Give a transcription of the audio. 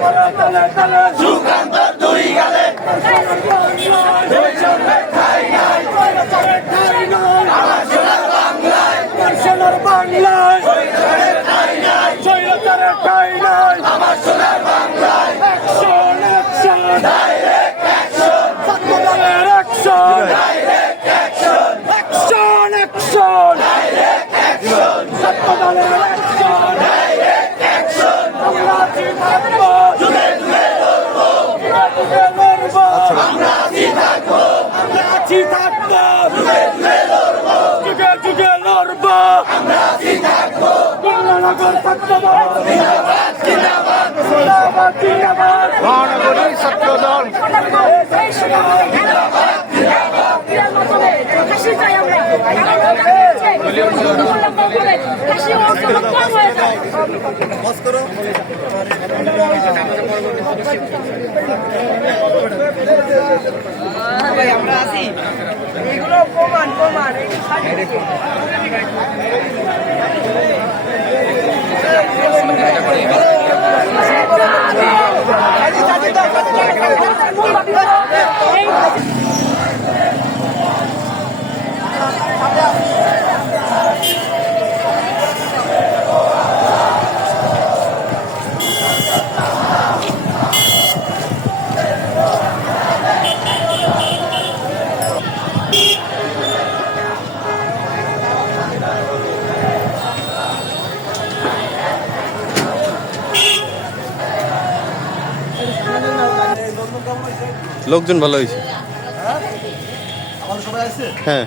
মারো তালে তালে সুকান্তর দুই গালে আমার সোনার বাংলায় স্বৈরাচারের ঠাঁই নাই আমার সোনার বাংলায় অ্যাকশন অ্যাকশন ডাইরেক্ট অ্যাকশন ছাত্রদলের action direct action action action direct action ছাত্রদলের অ্যাকশন ডাইরেক্ট অ্যাকশন আমরা আছি থাকবো যুগে যুগে লড়বো যুগে লড়বো আমরা আছি থাকবো যুগে যুগে লড়বো যুগে যুগে লড়বো আমরা আছি থাকবো কমলানগর ছাত্রদল জিন্দাবাদ জিন্দাবাদ জিন্দাবাদ জিন্দাবাদ মহানগরী ছাত্রদল জিন্দাবাদ জিন্দাবাদ হাসি চাই আমরা হাসি কম হয়ে যায় বস করো ভাই আমরা আছি এগুলো প্রমাণ প্রমাণ লোকজন ভালো হয়েছে হ্যাঁ হ্যাঁ